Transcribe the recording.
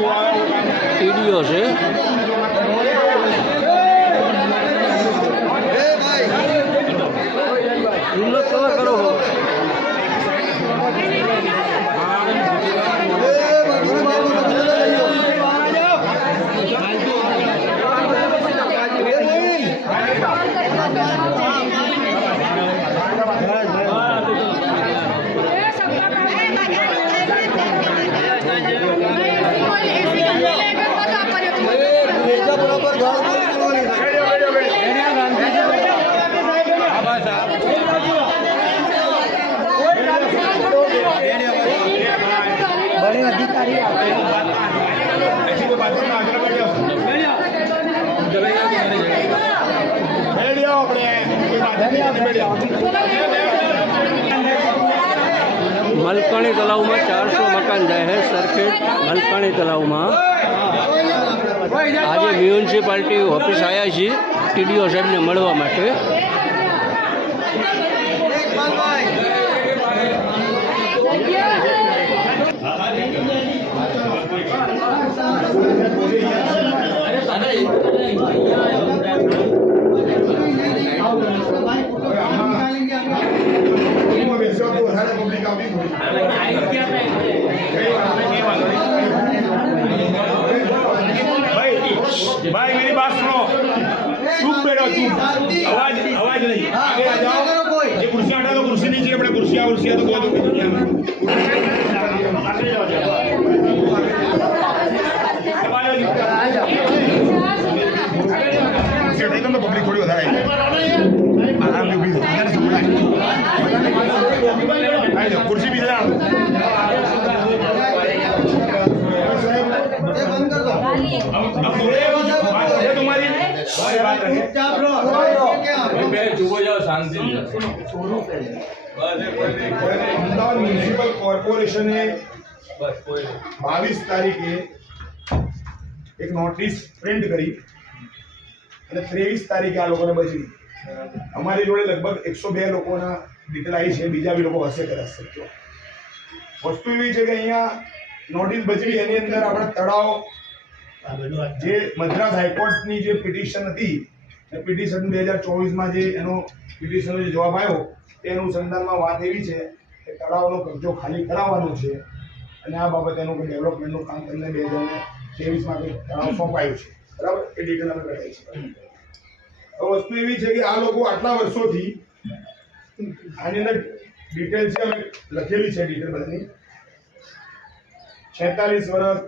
ટીડીઓ છે। કલર કરો હો बड़े अधिकारी मलकाणी तलाव में 400 मकान जाए है सरखेज मलकाणी तलाव में आज म्युनिसिपालिटी ऑफिस आया छे टीडीओ साहेब ने मळवा माटे। भाई मेरी बात सुनो, चुप बैठो, चुप, आवाज आवाज नहीं, आगे आ जाओ। ये कुर्सी हटा दो, कुर्सी नीचे अपने कुर्सियाँ तो बहुत एकदम तो पब्लिक थोड़ी વધારે आराम से भी अंदर से बुला कुर्सी भी जरा तुम्हारी बात है अमदावाद म्युनिसिपल कॉर्पोरेशन ने 22 तारीखे एक नोटिस प्रिंट करी અને 23 તારીખે આ લોકોને બચી અમારી જોડે લગભગ 102 લોકોના ડિટેલ આવી છે, બીજા બી લોકો હશે કદાચ શકજો। વસ્તુ એવી છે કે અહીંયા નોટિસ બચી એની અંદર આપણે તળાવ જે મદ્રાસ હાઈકોર્ટની જે પિટિશન હતી એ પિટિશન 2024માં જે એનો પિટિશનનો જે જવાબ આવ્યો તે અનુસંધાનમાં વાત એવી છે કે તળાવનો કબજો ખાલી કરાવવાનો છે અને આ બાબતે એનું ડેવલપમેન્ટનું કામ કરીને 2023માં તળાવ સોંપાયું છે। બરાબર, એ ડિટેલ અમે કઢાઈ છે। વસ્તુ એવી છે કે આ લોકો આટલા વર્ષોથી આની અંદર ડિટેલ છે અમે લખેલી છે ડિટેલ બધાની 46 વર્ષ